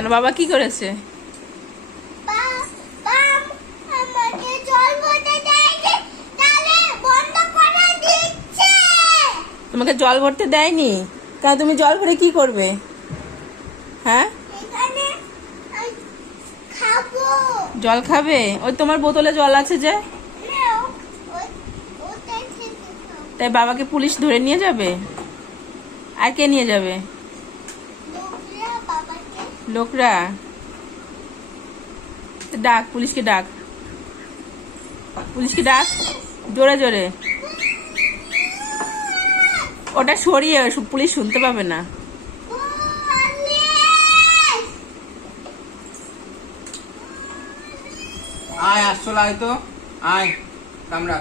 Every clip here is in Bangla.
কেন? বাবা কি করেছে? তোমাকে জল ভরতে দেয়নি? কেন, তুমি জল ভরে কি করবে? হ্যাঁ, জল খাবে? ওই তোমার বোতলে জল আছে যে। তাই বাবাকে পুলিশ ধরে নিয়ে যাবে? আর কে নিয়ে যাবে? লোকরা। ডাক, পুলিশকে ডাক, পুলিশকে ডাক জোরে জোরে। ওটা সরিয়ে, পুলিশ শুনতে পাবে না। আয়, আসল আয় তো, আয় কামড়া।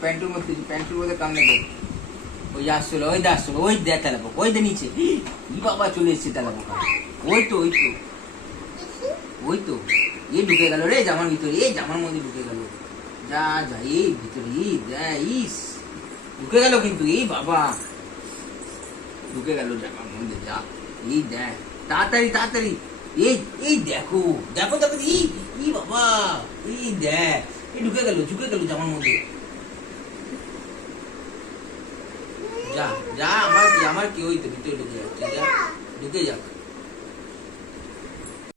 প্যান্টুর মধ্যে কামড়ে দে। ওই আসল, ওই দে আসল, ওই দে তেলাপোক, ওই দে নিচে। ই বাবা চলে এসছে তেলাপোকা। ওই তো ওই তো ওই তো, এ ঢুকে গেল রে জামার ভিতরে, এই জামার মধ্যে ঢুকে গেল। যা যা, এই ভিতরে ইস ঢুকে গেল কিন্তু, এই বাবা ঢুকে গেল জামার মধ্যে। যা, এই দেখ, তাড়াতাড়ি তাড়াতাড়ি। এই এই দেখো দেখো দেখো, এই বাবা, এই দেখ, এই ঢুকে গেল জামার মধ্যে। যা যা, আমার কি, ওই তো ভিতরে ঢুকে যাচ্ছে, যা ঢুকে যাক।